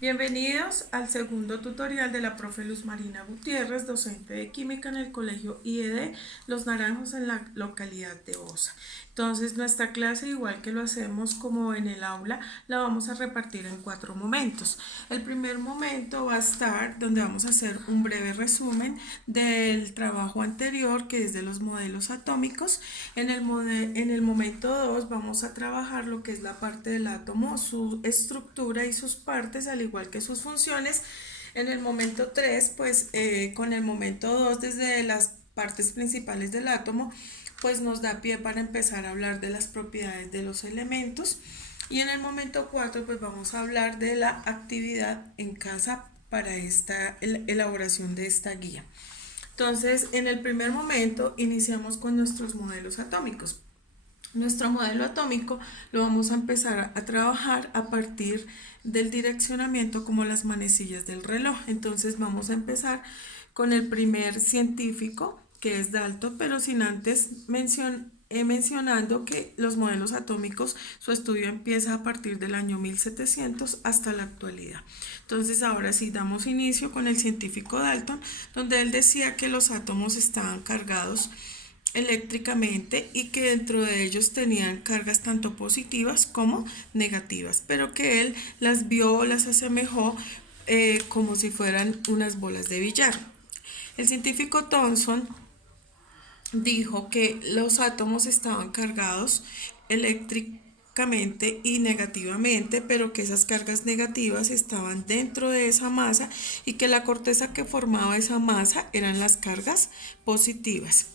Bienvenidos al segundo tutorial de la profe Luz Marina Gutiérrez, docente de química en el colegio IED Los Naranjos en la localidad de Osa. Entonces nuestra clase, igual que lo hacemos como en el aula, la vamos a repartir en 4 momentos. El primer momento va a estar donde vamos a hacer un breve resumen del trabajo anterior, que es de los modelos atómicos. En el momento 2 vamos a trabajar lo que es la parte del átomo, su estructura y sus partes, al igual que sus funciones. En el momento 3 pues con el momento 2 desde las partes principales del átomo, pues nos da pie para empezar a hablar de las propiedades de los elementos. Y en el momento 4 pues vamos a hablar de la actividad en casa para esta elaboración de esta guía. Entonces, en el primer momento iniciamos con nuestros modelos atómicos. Nuestro modelo atómico lo vamos a empezar a trabajar a partir del direccionamiento como las manecillas del reloj. Entonces vamos a empezar con el primer científico, que es Dalton, pero sin antes mencionando que los modelos atómicos, su estudio empieza a partir del año 1700 hasta la actualidad. Entonces ahora sí damos inicio con el científico Dalton, donde él decía que los átomos estaban cargados eléctricamente y que dentro de ellos tenían cargas tanto positivas como negativas, pero que él las vio, las asemejó como si fueran unas bolas de billar. El científico Thomson dijo que los átomos estaban cargados eléctricamente y negativamente, pero que esas cargas negativas estaban dentro de esa masa y que la corteza que formaba esa masa eran las cargas positivas.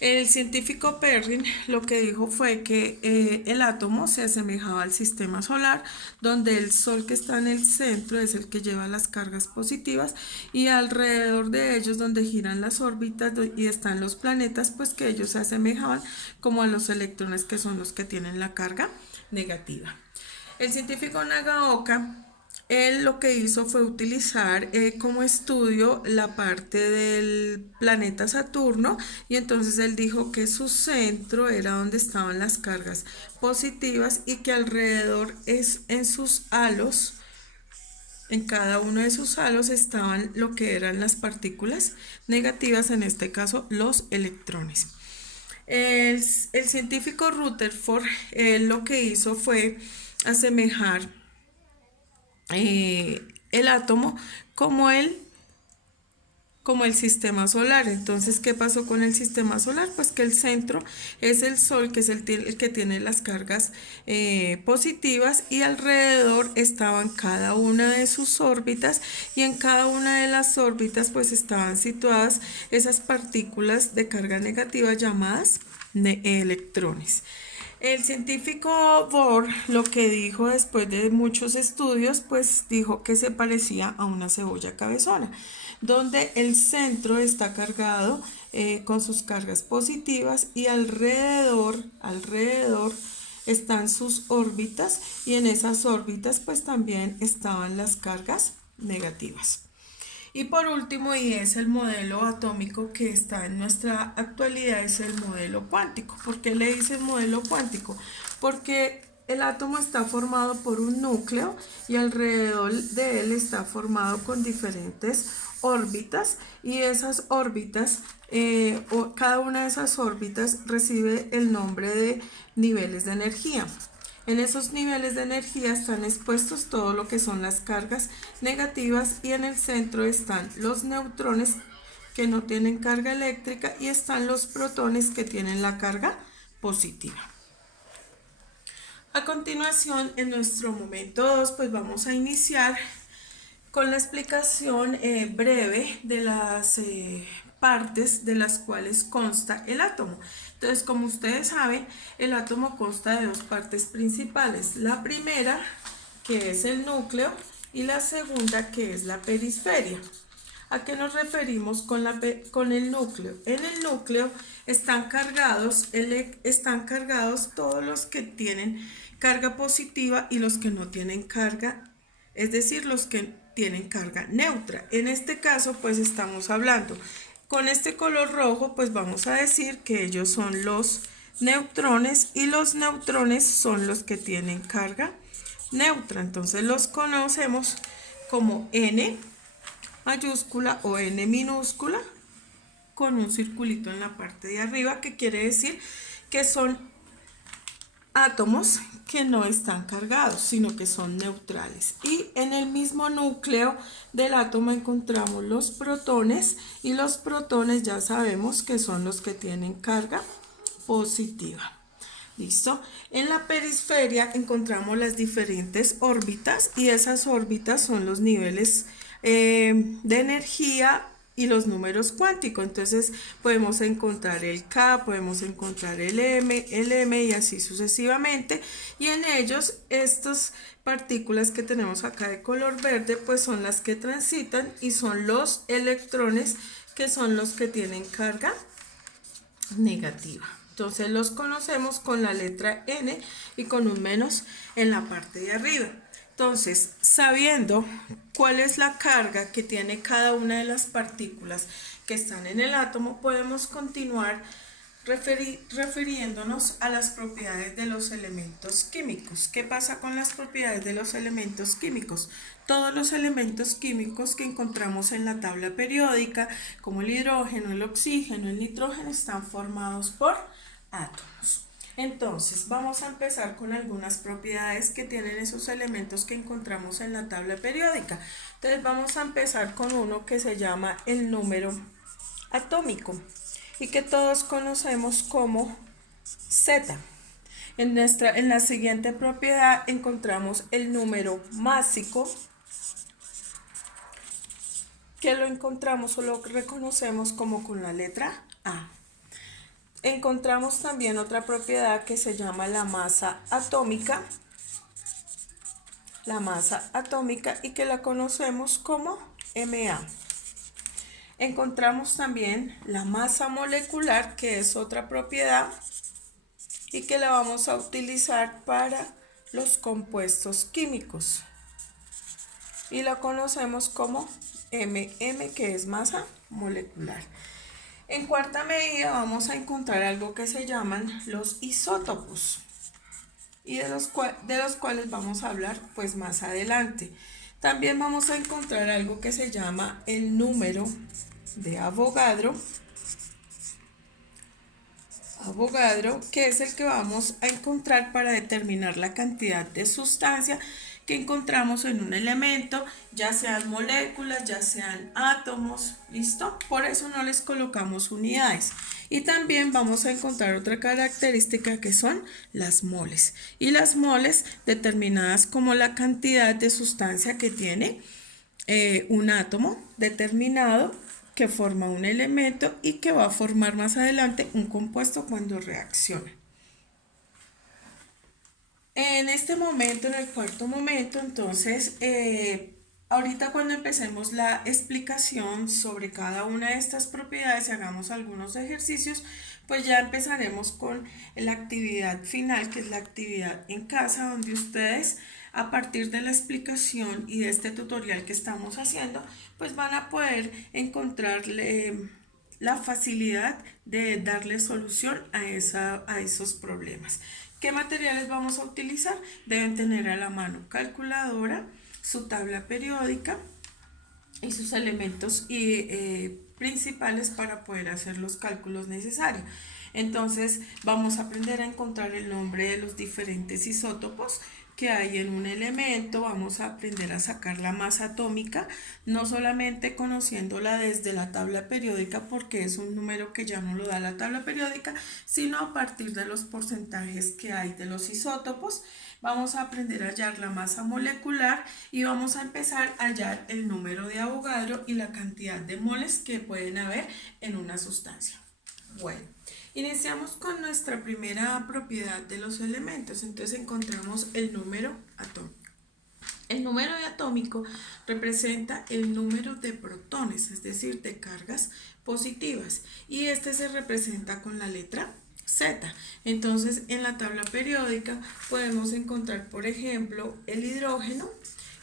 El científico Perrin lo que dijo fue que el átomo se asemejaba al sistema solar, donde el Sol que está en el centro es el que lleva las cargas positivas y alrededor de ellos donde giran las órbitas y están los planetas, pues que ellos se asemejaban como a los electrones, que son los que tienen la carga negativa. El científico Nagaoka, él lo que hizo fue utilizar como estudio la parte del planeta Saturno, y entonces él dijo que su centro era donde estaban las cargas positivas y que alrededor en sus halos, en cada uno de sus halos estaban lo que eran las partículas negativas, en este caso los electrones. El científico Rutherford, él lo que hizo fue asemejar el átomo como como el sistema solar. Entonces, ¿qué pasó con el sistema solar? Pues que el centro es el Sol, que es el que tiene las cargas positivas, y alrededor estaban cada una de sus órbitas, y en cada una de las órbitas pues estaban situadas esas partículas de carga negativa llamadas electrones. El científico Bohr lo que dijo después de muchos estudios, pues dijo que se parecía a una cebolla cabezona, donde el centro está cargado con sus cargas positivas y alrededor están sus órbitas, y en esas órbitas pues también estaban las cargas negativas. Y por último, y es el modelo atómico que está en nuestra actualidad, es el modelo cuántico. ¿Por qué le dicen modelo cuántico? Porque el átomo está formado por un núcleo y alrededor de él está formado con diferentes órbitas, y esas órbitas, cada una de esas órbitas recibe el nombre de niveles de energía. En esos niveles de energía están expuestos todo lo que son las cargas negativas, y en el centro están los neutrones que no tienen carga eléctrica y están los protones que tienen la carga positiva. A continuación, en nuestro momento 2, pues vamos a iniciar con la explicación breve de las partes de las cuales consta el átomo. Entonces, como ustedes saben, el átomo consta de dos partes principales. La primera, que es el núcleo, y la segunda, que es la perisferia. ¿A qué nos referimos con el núcleo? En el núcleo están cargados todos los que tienen carga positiva y los que no tienen carga, es decir, los que tienen carga neutra. En este caso, pues estamos hablando con este color rojo, pues vamos a decir que ellos son los neutrones, y los neutrones son los que tienen carga neutra. Entonces los conocemos como N mayúscula o N minúscula con un circulito en la parte de arriba, que quiere decir que son átomos que no están cargados, sino que son neutrales. Y en el mismo núcleo del átomo encontramos los protones, y los protones ya sabemos que son los que tienen carga positiva. ¿Listo? En la periferia encontramos las diferentes órbitas, y esas órbitas son los niveles de energía y los números cuánticos. Entonces podemos encontrar el K, podemos encontrar el M y así sucesivamente. Y en ellos estas partículas que tenemos acá de color verde pues son las que transitan y son los electrones, que son los que tienen carga negativa. Entonces los conocemos con la letra N y con un menos en la parte de arriba. Entonces, sabiendo cuál es la carga que tiene cada una de las partículas que están en el átomo, podemos continuar refiriéndonos a las propiedades de los elementos químicos. ¿Qué pasa con las propiedades de los elementos químicos? Todos los elementos químicos que encontramos en la tabla periódica, como el hidrógeno, el oxígeno, el nitrógeno, están formados por átomos. Entonces, vamos a empezar con algunas propiedades que tienen esos elementos que encontramos en la tabla periódica. Entonces, vamos a empezar con uno que se llama el número atómico y que todos conocemos como Z. En la siguiente propiedad encontramos el número másico, que lo encontramos o lo reconocemos como con la letra A. Encontramos también otra propiedad que se llama la masa atómica, y que la conocemos como Ma. Encontramos también la masa molecular, que es otra propiedad y que la vamos a utilizar para los compuestos químicos, y la conocemos como MM, que es masa molecular. En cuarta medida vamos a encontrar algo que se llaman los isótopos, y de los cuales vamos a hablar pues más adelante. También vamos a encontrar algo que se llama el número de Avogadro, que es el que vamos a encontrar para determinar la cantidad de sustancia que encontramos en un elemento, ya sean moléculas, ya sean átomos. ¿Listo? Por eso no les colocamos unidades. Y también vamos a encontrar otra característica, que son las moles. Y las moles determinadas como la cantidad de sustancia que tiene un átomo determinado, que forma un elemento y que va a formar más adelante un compuesto cuando reacciona. En este momento, en el cuarto momento, entonces, ahorita cuando empecemos la explicación sobre cada una de estas propiedades y hagamos algunos ejercicios, pues ya empezaremos con la actividad final, que es la actividad en casa, donde ustedes, a partir de la explicación y de este tutorial que estamos haciendo, pues van a poder encontrarle la facilidad de darle solución a esos problemas. ¿Qué materiales vamos a utilizar? Deben tener a la mano calculadora, su tabla periódica y sus elementos principales para poder hacer los cálculos necesarios. Entonces vamos a aprender a encontrar el nombre de los diferentes isótopos que hay en un elemento. Vamos a aprender a sacar la masa atómica, no solamente conociéndola desde la tabla periódica, porque es un número que ya no lo da la tabla periódica, sino a partir de los porcentajes que hay de los isótopos. Vamos a aprender a hallar la masa molecular y vamos a empezar a hallar el número de Avogadro y la cantidad de moles que pueden haber en una sustancia. Bueno, iniciamos con nuestra primera propiedad de los elementos. Entonces encontramos el número atómico. El número atómico representa el número de protones, es decir, de cargas positivas, y este se representa con la letra Z. Entonces, en la tabla periódica podemos encontrar, por ejemplo, el hidrógeno,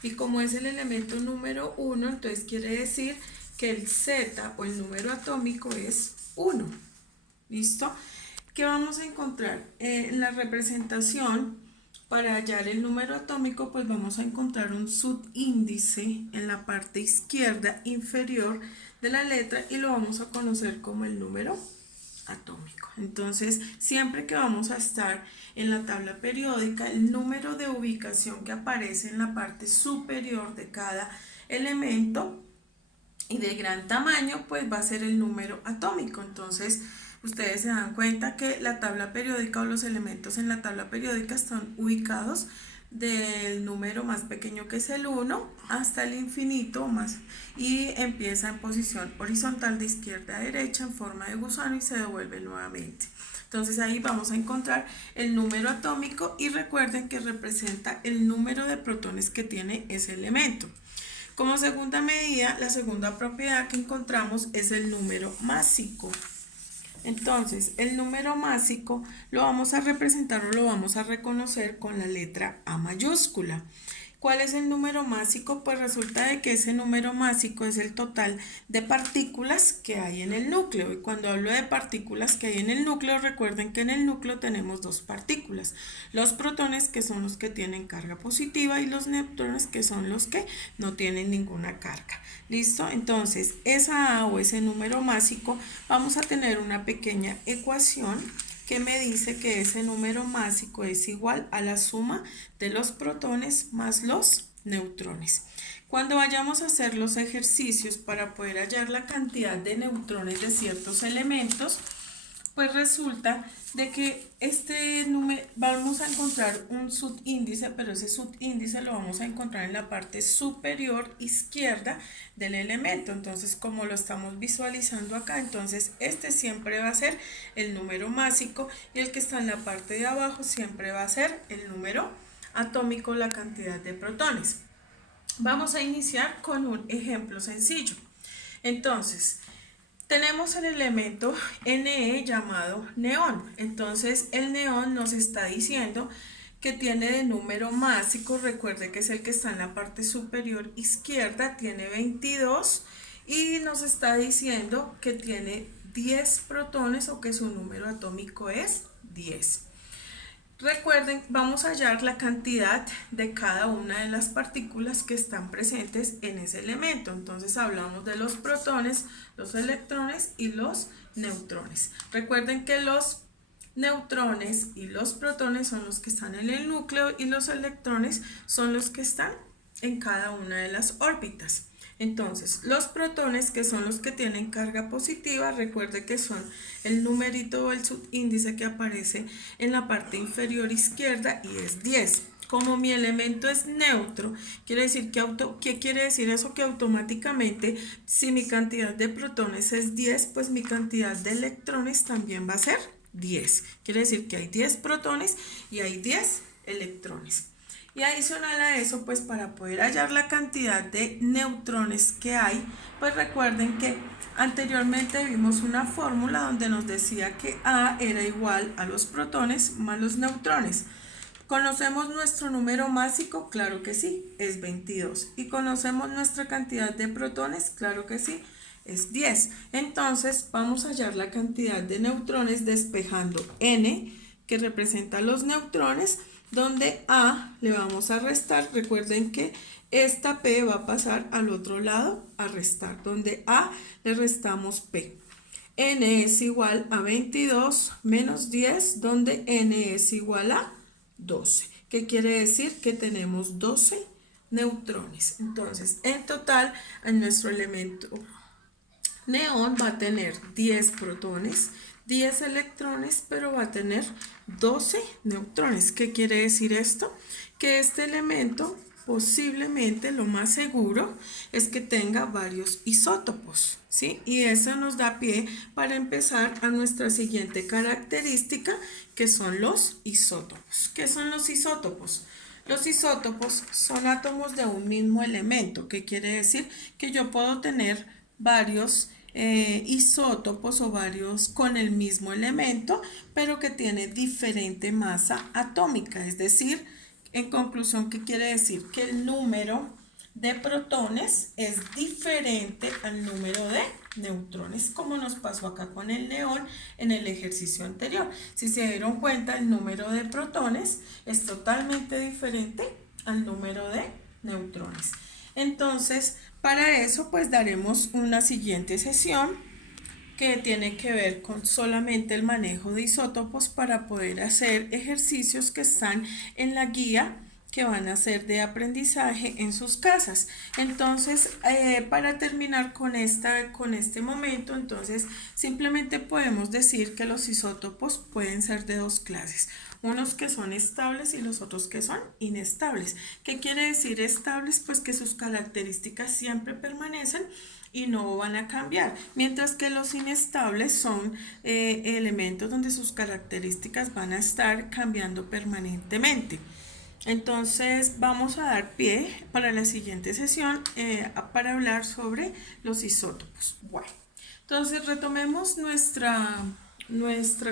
y como es el elemento número 1, entonces quiere decir que el Z o el número atómico es 1. ¿Listo? ¿Qué vamos a encontrar? En la representación Para hallar el número atómico, pues vamos a encontrar un subíndice en la parte izquierda inferior de la letra y lo vamos a conocer como el número atómico. Entonces, siempre que vamos a estar en la tabla periódica, el número de ubicación que aparece en la parte superior de cada elemento y de gran tamaño, pues va a ser el número atómico. Entonces, ustedes se dan cuenta que la tabla periódica o los elementos en la tabla periódica están ubicados del número más pequeño, que es el 1, hasta el infinito más, y empieza en posición horizontal de izquierda a derecha en forma de gusano y se devuelve nuevamente. Entonces ahí vamos a encontrar el número atómico y recuerden que representa el número de protones que tiene ese elemento. Como segunda medida, la segunda propiedad que encontramos es el número másico. Entonces, el número másico lo vamos a representar o lo vamos a reconocer con la letra A mayúscula. ¿Cuál es el número másico? Pues resulta de que ese número másico es el total de partículas que hay en el núcleo. Y cuando hablo de partículas que hay en el núcleo, recuerden que en el núcleo tenemos dos partículas. Los protones, que son los que tienen carga positiva, y los neutrones, que son los que no tienen ninguna carga. ¿Listo? Entonces, esa A o ese número másico, vamos a tener una pequeña ecuación que me dice que ese número másico es igual a la suma de los protones más los neutrones. Cuando vayamos a hacer los ejercicios para poder hallar la cantidad de neutrones de ciertos elementos, pues resulta de que este número vamos a encontrar un subíndice, pero ese subíndice lo vamos a encontrar en la parte superior izquierda del elemento. Entonces, como lo estamos visualizando acá, entonces este siempre va a ser el número másico y el que está en la parte de abajo siempre va a ser el número atómico, la cantidad de protones. Vamos a iniciar con un ejemplo sencillo. Entonces, tenemos el elemento Ne llamado neón. Entonces el neón nos está diciendo que tiene de número másico, recuerde que es el que está en la parte superior izquierda, tiene 22 y nos está diciendo que tiene 10 protones o que su número atómico es 10. Recuerden, vamos a hallar la cantidad de cada una de las partículas que están presentes en ese elemento. Entonces hablamos de los protones, los electrones y los neutrones. Recuerden que los neutrones y los protones son los que están en el núcleo y los electrones son los que están en cada una de las órbitas. Entonces, los protones, que son los que tienen carga positiva, recuerde que son el numerito o el subíndice que aparece en la parte inferior izquierda y es 10. Como mi elemento es neutro, quiere decir que ¿qué quiere decir eso? Que automáticamente, si mi cantidad de protones es 10, pues mi cantidad de electrones también va a ser 10. Quiere decir que hay 10 protones y hay 10 electrones. Y adicional a eso, pues para poder hallar la cantidad de neutrones que hay, pues recuerden que anteriormente vimos una fórmula donde nos decía que A era igual a los protones más los neutrones. ¿Conocemos nuestro número másico? Claro que sí, es 22. ¿Y conocemos nuestra cantidad de protones? Claro que sí, es 10. Entonces vamos a hallar la cantidad de neutrones despejando N, que representa los neutrones, donde A le vamos a restar. Recuerden que esta P va a pasar al otro lado a restar, donde A le restamos P. N es igual a 22 menos 10, donde N es igual a 12. ¿Qué quiere decir? Que tenemos 12 neutrones. Entonces, en total, en nuestro elemento neón va a tener 10 protones, 10 electrones, pero va a tener 12 neutrones. ¿Qué quiere decir esto? Que este elemento posiblemente, lo más seguro, es que tenga varios isótopos, ¿sí? Y eso nos da pie para empezar a nuestra siguiente característica, que son los isótopos. ¿Qué son los isótopos? Los isótopos son átomos de un mismo elemento. ¿Qué quiere decir? Que yo puedo tener varios isótopos o varios con el mismo elemento, pero que tiene diferente masa atómica. Es decir, en conclusión, ¿qué quiere decir? Que el número de protones es diferente al número de neutrones, como nos pasó acá con el neón en el ejercicio anterior. Si se dieron cuenta, el número de protones es totalmente diferente al número de neutrones. Entonces, para eso pues daremos una siguiente sesión que tiene que ver con solamente el manejo de isótopos para poder hacer ejercicios que están en la guía que van a ser de aprendizaje en sus casas. Entonces, para terminar con este momento, entonces simplemente podemos decir que los isótopos pueden ser de dos clases, unos que son estables y los otros que son inestables. ¿Qué quiere decir estables? Pues que sus características siempre permanecen y no van a cambiar, mientras que los inestables son elementos donde sus características van a estar cambiando permanentemente. Entonces vamos a dar pie para la siguiente sesión para hablar sobre los isótopos. Bueno, entonces retomemos nuestra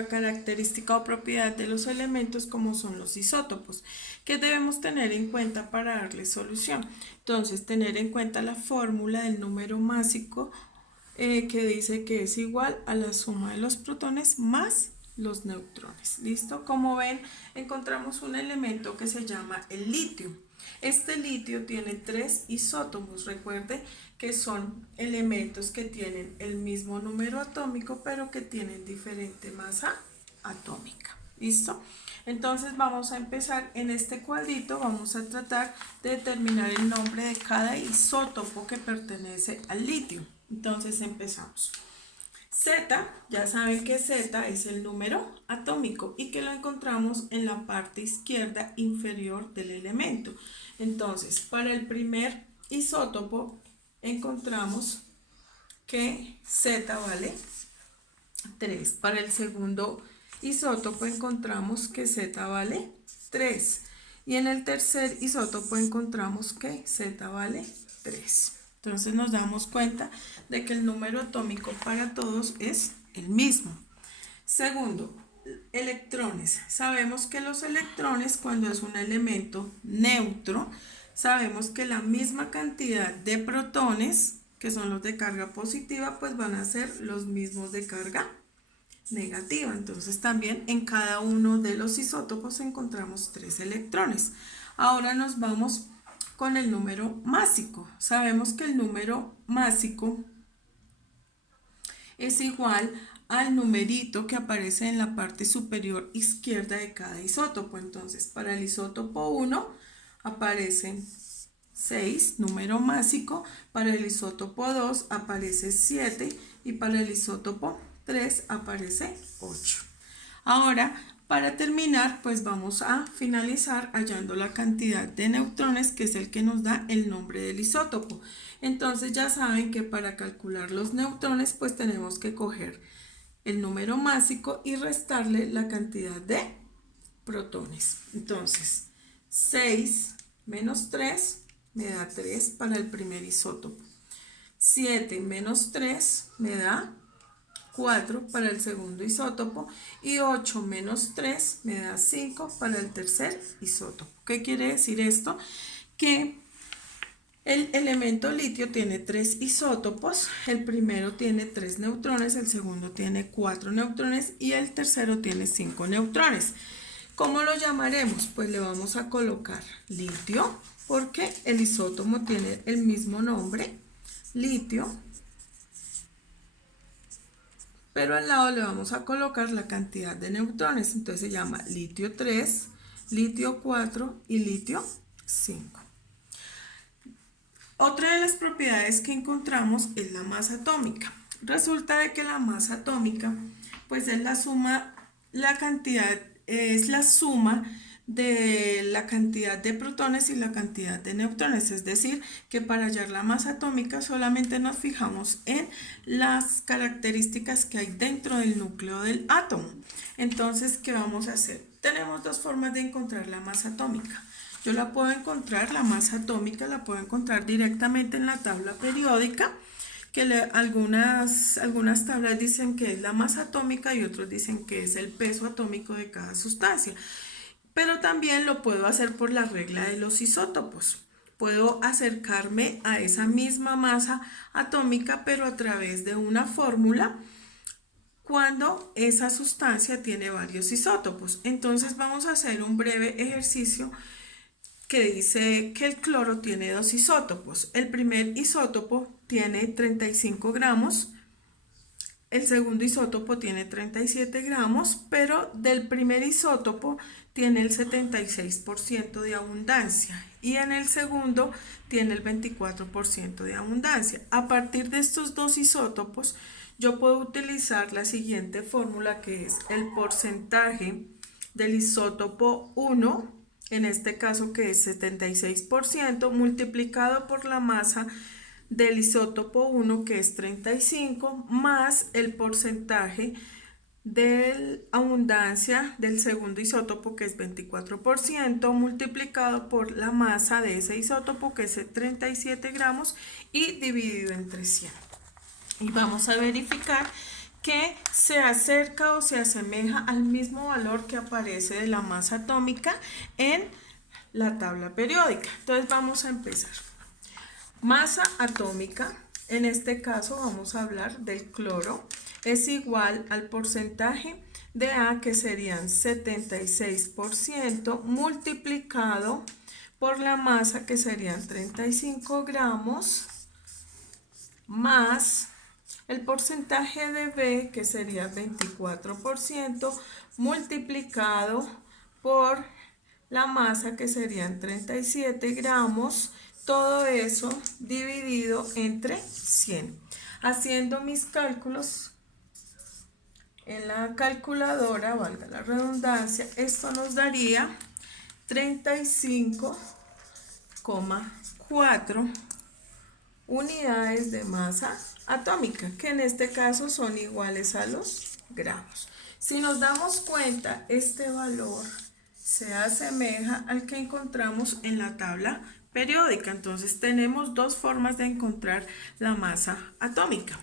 característica o propiedad de los elementos como son los isótopos, que debemos tener en cuenta para darle solución. Entonces, tener en cuenta la fórmula del número másico que dice que es igual a la suma de los protones más los neutrones. ¿Listo? Como ven, encontramos un elemento que se llama el litio. Este litio tiene 3 isótopos. Recuerde que son elementos que tienen el mismo número atómico, pero que tienen diferente masa atómica. ¿Listo? Entonces vamos a empezar en este cuadrito, vamos a tratar de determinar el nombre de cada isótopo que pertenece al litio. Entonces empezamos. Z, ya saben que Z es el número atómico y que lo encontramos en la parte izquierda inferior del elemento. Entonces, para el primer isótopo encontramos que Z vale 3. Para el segundo isótopo encontramos que Z vale 3. Y en el tercer isótopo encontramos que Z vale 3. Entonces nos damos cuenta de que el número atómico para todos es el mismo. Segundo, electrones. Sabemos que los electrones, cuando es un elemento neutro, sabemos que la misma cantidad de protones, que son los de carga positiva, pues van a ser los mismos de carga negativa. Entonces también en cada uno de los isótopos encontramos 3 electrones. Ahora nos vamos con el número másico. Sabemos que el número másico es igual al numerito que aparece en la parte superior izquierda de cada isótopo. Entonces, para el isótopo 1 aparecen 6, número másico. Para el isótopo 2 aparece 7 y para el isótopo 3 aparece 8. Ahora, para terminar, pues vamos a finalizar hallando la cantidad de neutrones, que es el que nos da el nombre del isótopo. Entonces ya saben que para calcular los neutrones, pues tenemos que coger el número másico y restarle la cantidad de protones. Entonces, 6 menos 3 me da 3 para el primer isótopo. 7 menos 3 me da 4 para el segundo isótopo y 8 menos 3 me da 5 para el tercer isótopo. ¿Qué quiere decir esto? Que el elemento litio tiene 3 isótopos, el primero tiene 3 neutrones, el segundo tiene 4 neutrones y el tercero tiene 5 neutrones. ¿Cómo lo llamaremos? Pues le vamos a colocar litio porque el isótopo tiene el mismo nombre, litio, pero al lado le vamos a colocar la cantidad de neutrones. Entonces se llama litio 3, litio 4 y litio 5. Otra de las propiedades que encontramos es la masa atómica. Resulta de que la masa atómica pues es la suma, es la suma de la cantidad de protones y la cantidad de neutrones, es decir, que para hallar la masa atómica solamente nos fijamos en las características que hay dentro del núcleo del átomo. Entonces, ¿qué vamos a hacer? Tenemos dos formas de encontrar la masa atómica. Yo la puedo encontrar, la masa atómica la puedo encontrar directamente en la tabla periódica, que algunas tablas dicen que es la masa atómica y otros dicen que es el peso atómico de cada sustancia. Pero también lo puedo hacer por la regla de los isótopos. puedo acercarme a esa misma masa atómica, pero a través de una fórmula cuando esa sustancia tiene varios isótopos. Entonces vamos a hacer un breve ejercicio que dice que el cloro tiene dos isótopos. El primer isótopo tiene 35 gramos, el segundo isótopo tiene 37 gramos, pero del primer isótopo tiene el 76% de abundancia y en el segundo tiene el 24% de abundancia. A partir de estos dos isótopos, yo puedo utilizar la siguiente fórmula, que es el porcentaje del isótopo 1, en este caso que es 76%, multiplicado por la masa del isótopo 1, que es 35, más el porcentaje de abundancia del segundo isótopo, que es 24%, multiplicado por la masa de ese isótopo, que es 37 gramos, y dividido entre 100. Y vamos a verificar que se acerca o se asemeja al mismo valor que aparece de la masa atómica en la tabla periódica. Entonces vamos a empezar. Masa atómica, en este caso vamos a hablar del cloro, es igual al porcentaje de A, que serían 76%, multiplicado por la masa, que serían 35 gramos, más el porcentaje de B, que sería 24%, multiplicado por la masa, que serían 37 gramos, todo eso dividido entre 100. Haciendo mis cálculos en la calculadora, valga la redundancia, esto nos daría 35,4 unidades de masa atómica, que en este caso son iguales a los gramos. Si nos damos cuenta, este valor se asemeja al que encontramos en la tabla periódica. Entonces tenemos dos formas de encontrar la masa atómica.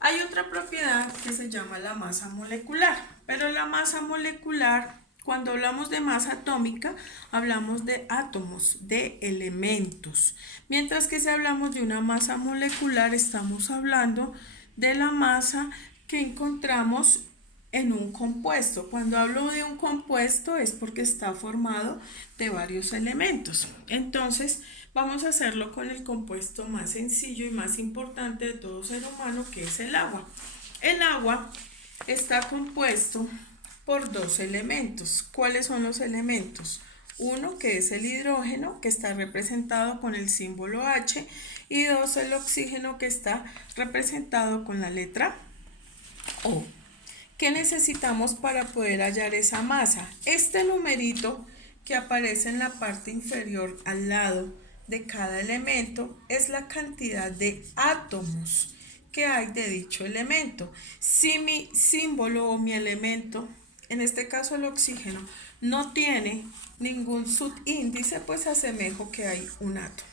Hay otra propiedad que se llama la masa molecular, pero la masa molecular, cuando hablamos de masa atómica, hablamos de átomos, de elementos, mientras que si hablamos de una masa molecular, estamos hablando de la masa que encontramos en un compuesto. Cuando hablo de un compuesto es porque está formado de varios elementos. Entonces vamos a hacerlo con el compuesto más sencillo y más importante de todo ser humano, que es el agua. El agua está compuesto por dos elementos. ¿Cuáles son los elementos? Uno, que es el hidrógeno, que está representado con el símbolo H, y dos, el oxígeno, que está representado con la letra O. ¿Qué necesitamos para poder hallar esa masa? Este numerito que aparece en la parte inferior al lado de cada elemento es la cantidad de átomos que hay de dicho elemento. Si mi símbolo o mi elemento, en este caso el oxígeno, no tiene ningún subíndice, pues asemejo que hay un átomo.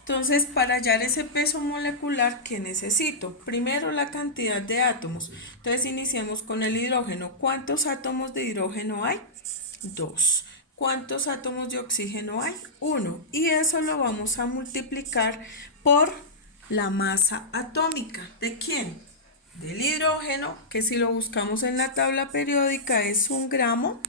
Entonces, para hallar ese peso molecular, ¿qué necesito? Primero, la cantidad de átomos. Entonces, iniciemos con el hidrógeno. ¿Cuántos átomos de hidrógeno hay? 2. ¿Cuántos átomos de oxígeno hay? 1. Y eso lo vamos a multiplicar por la masa atómica. ¿De quién? Del hidrógeno, que si lo buscamos en la tabla periódica es 1 gramo.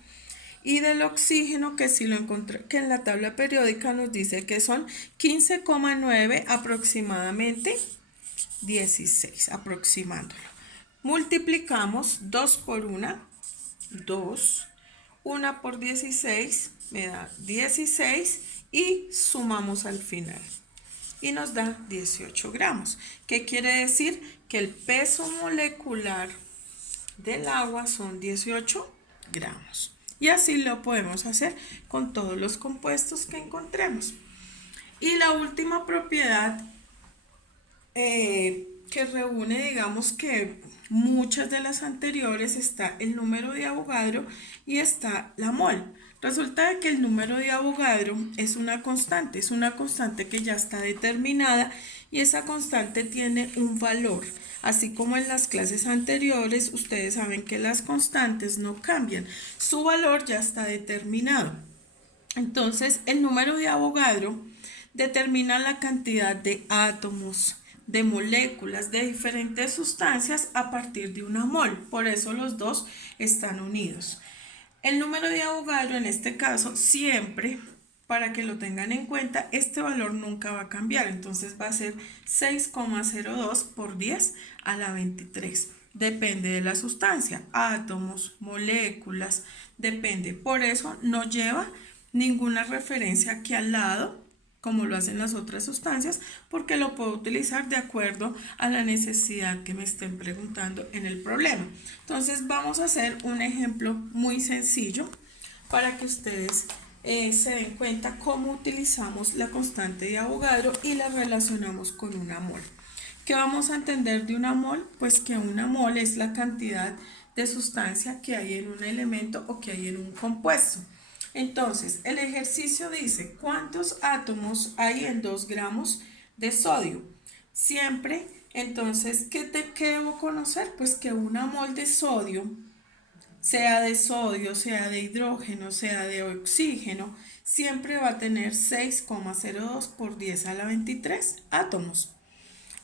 Y del oxígeno, que si lo encontré, que en la tabla periódica nos dice que son 15,9, aproximadamente 16, aproximándolo. Multiplicamos 2 por 1, 2, 1 por 16 me da 16 y sumamos al final. Y nos da 18 gramos. ¿Qué quiere decir? Que el peso molecular del agua son 18 gramos. Y así lo podemos hacer con todos los compuestos que encontremos. Y la última propiedad que reúne, digamos que muchas de las anteriores, está el número de Avogadro y está la mol. Resulta que el número de Avogadro es una constante que ya está determinada y esa constante tiene un valor. Así como en las clases anteriores, ustedes saben que las constantes no cambian, su valor ya está determinado. Entonces, el número de Avogadro determina la cantidad de átomos, de moléculas, de diferentes sustancias a partir de una mol. Por eso los dos están unidos. El número de Avogadro en este caso siempre, para que lo tengan en cuenta, este valor nunca va a cambiar. Entonces va a ser 6,02 por 10 a la 23. Depende de la sustancia, átomos, moléculas, depende. Por eso no lleva ninguna referencia aquí al lado, como lo hacen las otras sustancias, porque lo puedo utilizar de acuerdo a la necesidad que me estén preguntando en el problema. Entonces vamos a hacer un ejemplo muy sencillo para que ustedes se den cuenta cómo utilizamos la constante de Avogadro y la relacionamos con una mol. ¿Qué vamos a entender de una mol? Pues que una mol es la cantidad de sustancia que hay en un elemento o que hay en un compuesto. Entonces, el ejercicio dice, ¿cuántos átomos hay en 2 gramos de sodio? Siempre, entonces, ¿qué debo conocer? Pues que una mol de sodio, sea de sodio, sea de hidrógeno, sea de oxígeno, siempre va a tener 6,02 por 10 a la 23 átomos.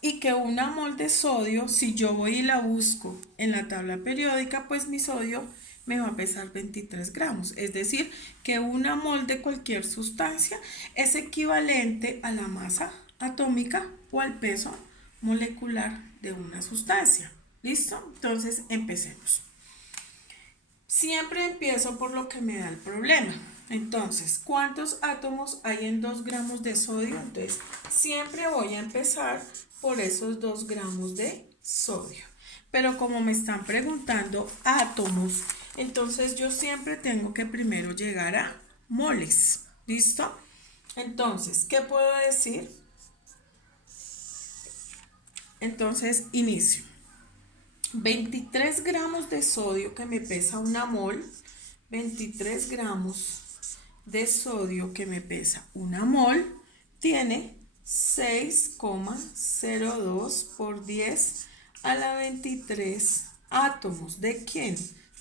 Y que una mol de sodio, si yo voy y la busco en la tabla periódica, pues mi sodio me va a pesar 23 gramos. Es decir, que una mol de cualquier sustancia es equivalente a la masa atómica o al peso molecular de una sustancia. ¿Listo? Entonces, empecemos. Siempre empiezo por lo que me da el problema. Entonces, ¿cuántos átomos hay en 2 gramos de sodio? Entonces, siempre voy a empezar por esos 2 gramos de sodio. Pero como me están preguntando átomos, entonces yo siempre tengo que primero llegar a moles. ¿Listo? Entonces, ¿qué puedo decir? Entonces, inicio. 23 gramos de sodio que me pesa una mol, 23 gramos de sodio que me pesa una mol, tiene 6,02 por 10 a la 23 átomos. ¿De quién?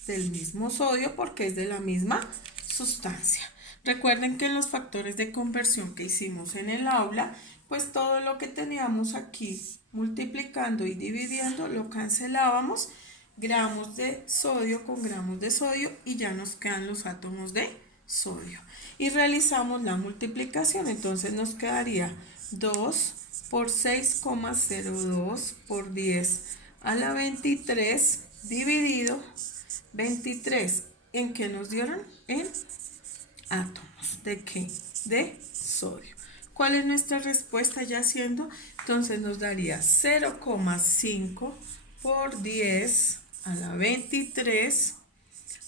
Del mismo sodio, porque es de la misma sustancia. Recuerden que en los factores de conversión que hicimos en el aula, pues todo lo que teníamos aquí multiplicando y dividiendo lo cancelábamos, gramos de sodio con gramos de sodio, y ya nos quedan los átomos de sodio. Y realizamos la multiplicación, entonces nos quedaría 2 por 6,02 por 10 a la 23 dividido 23. ¿En qué nos dieron? En átomos. ¿De qué? De sodio. ¿Cuál es nuestra respuesta ya haciendo? Entonces nos daría 0,5 por 10 a la 23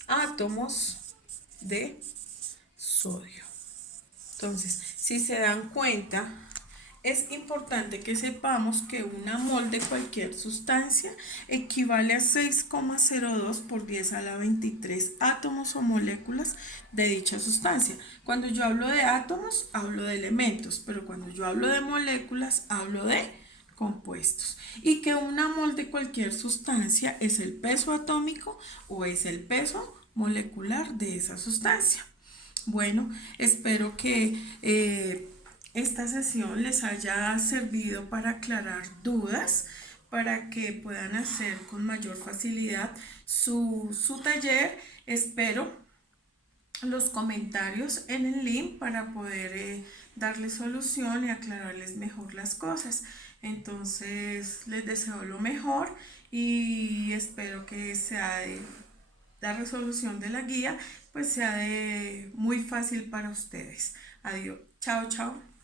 átomos de sodio. Entonces, si se dan cuenta, es importante que sepamos que una mol de cualquier sustancia equivale a 6,02 por 10 a la 23 átomos o moléculas de dicha sustancia. Cuando yo hablo de átomos, hablo de elementos, pero cuando yo hablo de moléculas, hablo de compuestos. Y que una mol de cualquier sustancia es el peso atómico o es el peso molecular de esa sustancia. Bueno, espero que esta sesión les haya servido para aclarar dudas, para que puedan hacer con mayor facilidad su taller. Espero los comentarios en el link para poder darles solución y aclararles mejor las cosas. Entonces, les deseo lo mejor y espero que sea la resolución de la guía pues sea muy fácil para ustedes. Adiós. Chao, chao.